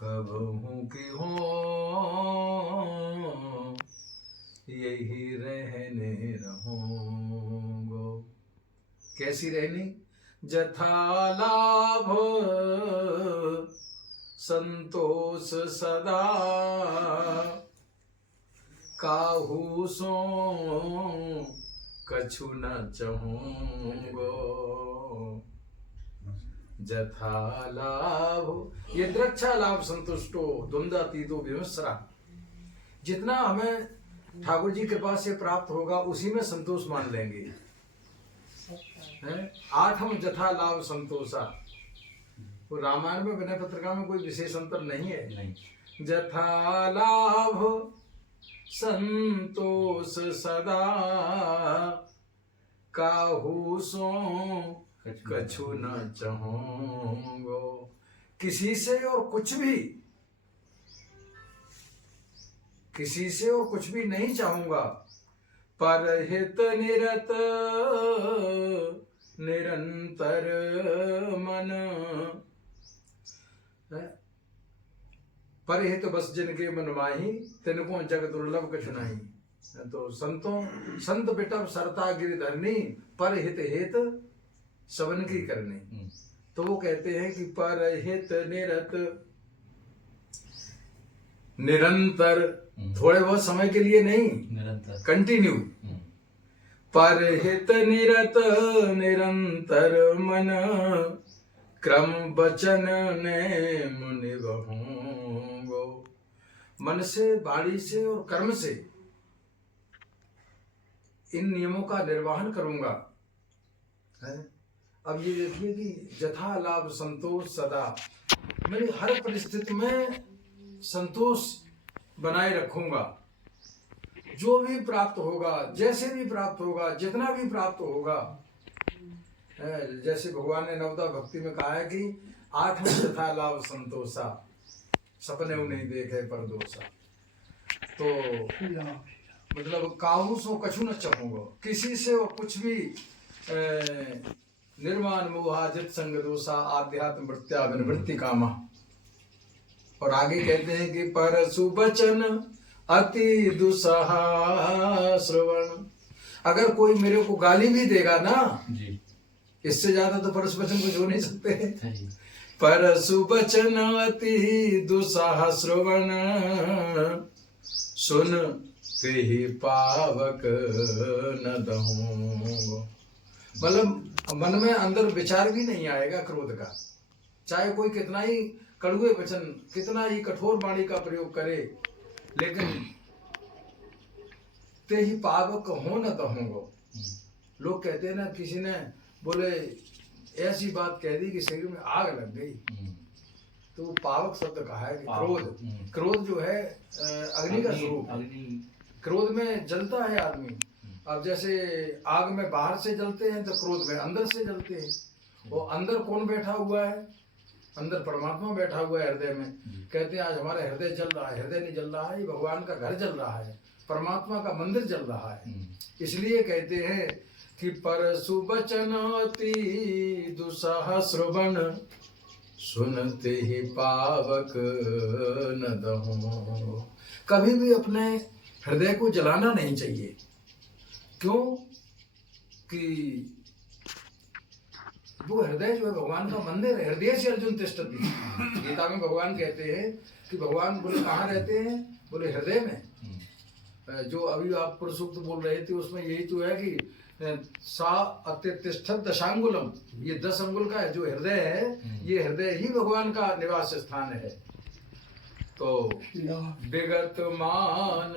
कबहू की हो यही रहने रहूंगो। कैसी रहनी? जथा लाभ संतोष सदा, काहू सो कछु न चाहूंगो। जथा लाभ, ये द्रक्षा लाभ संतुष्टो द्वंद्वातीतो विमस्रा। जितना हमें ठाकुर जी कृपा से प्राप्त होगा उसी में संतोष मान लेंगे। आठम जथा लाभ संतोषा। वो रामायण में विनय पत्रिका में कोई विशेष अंतर नहीं है। नहीं। जथा लाभ संतोष सदा, काहू सो कछु न चाहूंगो। किसी से और कुछ भी, किसी से और कुछ भी नहीं चाहूंगा। परहित निरत निरंतर मन, परहित बस जिनके मन माही, तिनको जग दुर्लभ कछु नहीं। तो संतों संत बिटव सरता गिरधरनी, परहित हेत सबन की करनी। तो वो कहते हैं कि परहित निरत निरंतर, थोड़े बहुत समय के लिए नहीं, निरंतर कंटिन्यू। परहित निरत निरंतर मन, क्रम वचन ने मुनि बहूंगो। मन से, वाणी से और कर्म से इन नियमों का निर्वहन करूंगा। है? अब ये देखिए कि जथा लाभ संतोष सदा, मैं हर परिस्थिति में संतोष बनाए रखूंगा। जो भी प्राप्त होगा, जैसे भी प्राप्त होगा, जितना भी प्राप्त होगा, जैसे भगवान ने नवदा भक्ति में कहा है कि आठ जथा लाभ संतोषा, सपने नहीं देखे पर दोषा। तो मतलब काहू सो कछु न चाहूंगा, किसी से और कुछ भी निर्माण मोहाजित संग दोषा, आध्यात्म वृत्त्या विनिवृत्ति कामा। और आगे कहते हैं कि परसु वचन अति दुसहा श्रवण। अगर कोई मेरे को गाली भी देगा ना जी, इससे ज्यादा तो परसु वचन कुछ हो नहीं सकते। परसु वचन अति दुसहा श्रवण, सुन ते ही पावक न दहूं। मतलब मन में अंदर विचार भी नहीं आएगा क्रोध का, चाहे कोई कितना ही कड़ुए वचन, कितना ही कठोर वाणी का प्रयोग करे, लेकिन ते ही पावक हो न दहूंगो। लोग कहते हैं ना, किसी ने बोले ऐसी बात कह दी कि शरीर में आग लग गई, तो वो पावक शब्द कहा है कि क्रोध, क्रोध जो है अग्नि का स्वरूप। क्रोध में जलता है आदमी। अब जैसे आग में बाहर से जलते हैं तो क्रोध में अंदर से जलते हैं। वो अंदर कौन बैठा हुआ है? अंदर परमात्मा बैठा हुआ है हृदय में। कहते हैं आज हमारा हृदय जल रहा है। हृदय नहीं जल रहा है, भगवान का घर जल रहा है, परमात्मा का मंदिर जल रहा है। इसलिए कहते हैं कि परसु वचन अति दुसह श्रवण, सुनते ही पावक न दहूं। कभी भी अपने हृदय को जलाना नहीं चाहिए। क्यों? कि वो हृदय जो है भगवान का मंदिर है। हृदय से अर्जुन तिष्ठति। गीता में भगवान कहते हैं कि भगवान बोले कहाँ रहते हैं? बोले हृदय में। जो अभी आप पुरुषोक्त बोल रहे थे उसमें यही तो है कि सा अत्यतिष्ठत दशांगुलम, ये 10 अंगुल का जो हृदय है, ये हृदय ही भगवान का निवास स्थान है। तो विगत मान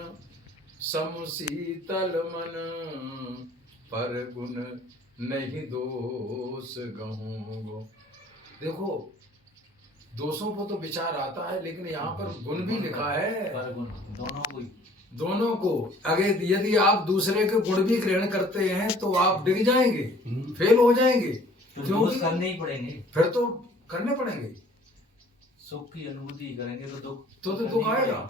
समशीतल मन, पर गुण नहीं दोष गहूंगो। देखो दोषों को तो विचार आता है, लेकिन यहाँ पर गुण भी लिखा है। पर गुण दोनों को अगर यदि आप दूसरे के गुण भी ग्रहण करते हैं तो आप डिग जाएंगे, फेल हो जाएंगे। क्योंकि करने ही पड़ेंगे, फिर तो करने पड़ेंगे। सुख की अनुभूति करेंगे तो दुख आएगा।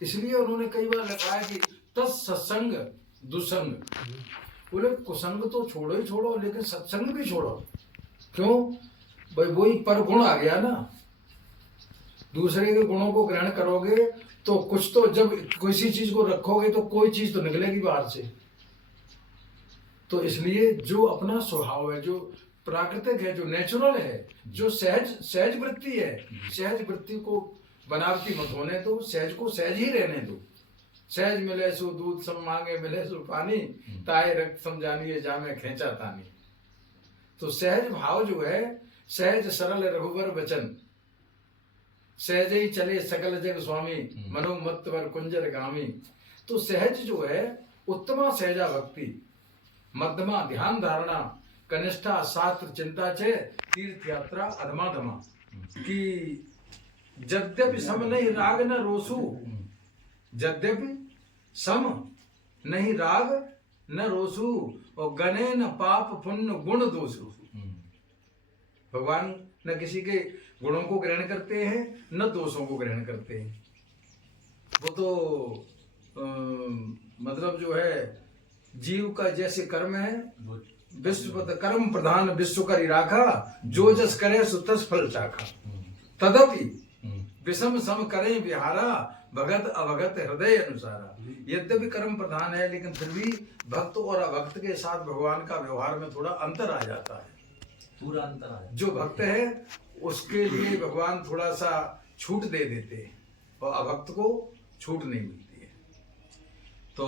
इसलिए उन्होंने कई बार लिखा है कि तत्संग दुसंग। बोले कुसंग तो छोड़ो ही छोड़ो, लेकिन सत्संग भी छोड़ो। क्यों भाई? वही पर गुण आ गया ना। दूसरे के गुणों को ग्रहण करोगे तो कुछ तो, जब किसी चीज को रखोगे तो कोई चीज तो निकलेगी बाहर से। तो इसलिए जो अपना स्वभाव है, जो प्राकृतिक है, जो नेचुरल है, जो सहज सहज वृत्ति है, सहज वृत्ति को बनावटी मत होने दो, सहज को सहज ही रहने दो। सहज मिले सो दूध सम मांगे, मिले सो पानी, ताए रक्त समझानिए जामे खेचा तानी। तो सहज भाव जो है, सहज सरल रघुवर वचन, सहज ही चले सकल जग स्वामी, मनोमत वर कुंजर गामी। तो सहज जो है, उत्तमा सहजा भक्ति, मध्यमा ध्यान धारणा, कनिष्ठा शास्त्र चिंता छे, तीर्थ यात्रा अधमा धमा। कि यद्यपि सम नहीं राग न रोसु, यद्यपि सम नहीं राग न रोसु, और गने न पाप पुण्य गुण दोषु। भगवान न किसी के गुणों को ग्रहण करते हैं, न दोषों को ग्रहण करते हैं। वो तो मतलब जो है, जीव का जैसे कर्म है, विश्व कर्म प्रधान विश्व करी राखा, जो जस करे सो तस फल चाखा। तदपि विषम सम करें विहारा, भगत अभगत हृदय अनुसारा। यद्यपि कर्म प्रधान है, लेकिन फिर भी भक्त और अभक्त के साथ भगवान का व्यवहार में थोड़ा अंतर आ जाता है, पूरा अंतर आ जाता है। जो भक्त है उसके लिए भगवान थोड़ा सा छूट दे देते हैं, और अभक्त को छूट नहीं मिलती है। तो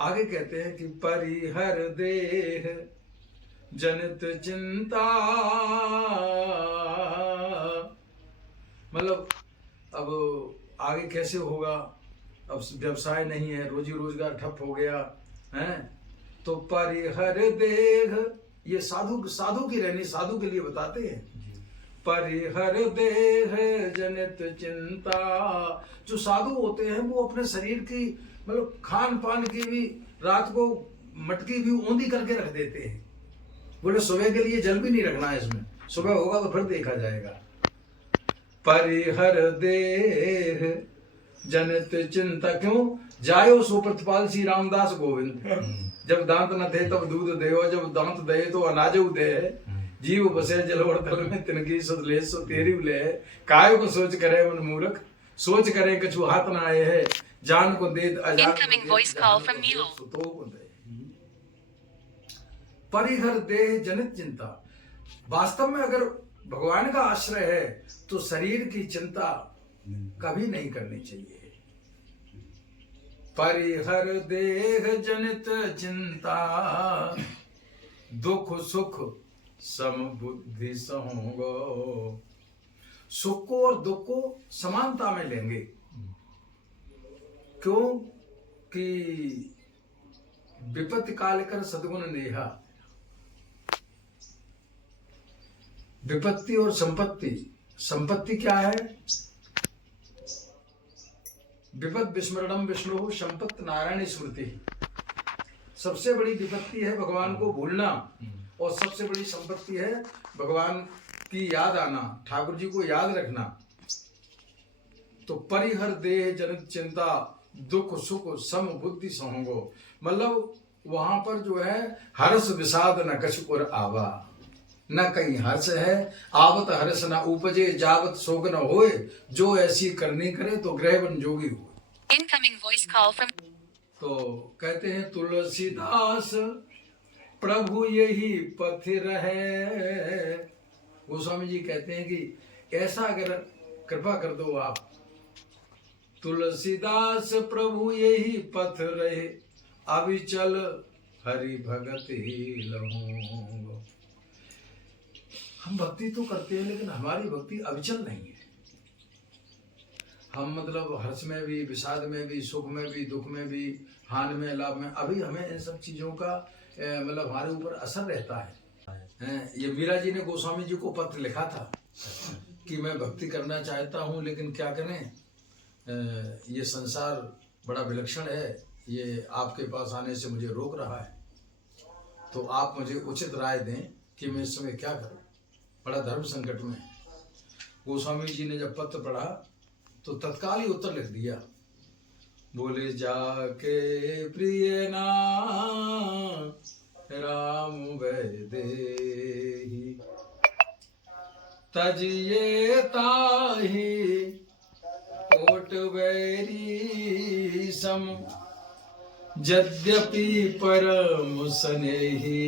आगे कहते हैं कि परिहर देह जनित चिंता, मतलब अब आगे कैसे होगा, अब व्यवसाय नहीं है, रोजी रोजगार ठप हो गया है। तो परिहर देह, ये साधु की रहनी, साधु के लिए बताते हैं। परिहर देह जनित चिंता, जो साधु होते हैं वो अपने शरीर की, मतलब खान पान की भी, रात को मटकी भी ऊंधी करके रख देते हैं। बोले सुबह के लिए जल भी नहीं रखना है इसमें, सुबह होगा तो फिर देखा जाएगा। परिहर देह जनित चिंता, क्यों जायो सो प्रतिपाल श्री रामदास गोविंद। जब दांत न थे तब दूध देओ, जब दांत दे तो अनाज दे। जीव बसे जलवर तल में तिनकी सुध ले, सो तेरी ले। कायो को सोच करे मन मूर्ख, सोच करे कछु हाथ न आए है। जान को दे अजान को दे। परिहर देह जनित चिंता, वास्तव में अगर भगवान का आश्रय है तो शरीर की चिंता कभी नहीं करनी चाहिए। परिहर देह जनित चिंता, दुख सुख सम बुद्धि सहोगो। सुख को और दुख को समानता में लेंगे, क्यों कि विपत्ति काल कर सद्गुण नेहा। विपत्ति और संपत्ति, संपत्ति क्या है? विपद विस्मरणम विष्णु, संपत्ति नारायण स्मृति। सबसे बड़ी विपत्ति है भगवान को भूलना, और सबसे बड़ी संपत्ति है भगवान की याद आना, ठाकुर जी को याद रखना। तो परिहर देह जनित चिंता, दुख सुख सम बुद्धि सहोगो। मतलब वहां पर जो है, हर्ष विषाद न कछु और आवा, न कहीं हर्ष है, आवत हर्ष न उपजे, जावत शोक न होए। जो ऐसी करनी करे तो ग्रह बन जोगी हो। Incoming voice call from. तो कहते हैं तुलसीदास प्रभु यही पथ रहे। गोस्वामी जी कहते हैं कि ऐसा अगर कृपा कर दो आप, तुलसीदास प्रभु यही पथ रहे, अविचल हरि भगत ही लहूं। हम भक्ति तो करते हैं, लेकिन हमारी भक्ति अविचल नहीं है। हम मतलब हर्ष में भी, विषाद में भी, सुख में भी, दुख में भी, हानि में, लाभ में, अभी हमें इन सब चीजों का मतलब हमारे ऊपर असर रहता है। ये मीरा जी ने गोस्वामी जी को पत्र लिखा था कि मैं भक्ति करना चाहता हूँ, लेकिन क्या करें, ये संसार बड़ा विलक्षण है, ये आपके पास आने से मुझे रोक रहा है। तो आप मुझे उचित राय दें कि मैं इस समय क्या करूं, बड़ा धर्म संकट में। गोस्वामी जी ने जब पत्र पढ़ा तो तत्काल ही उत्तर लिख दिया, बोले जाके प्रिय ना राम वैदेही, तजिए ताही वैरी सम यद्यपि परम स्नेही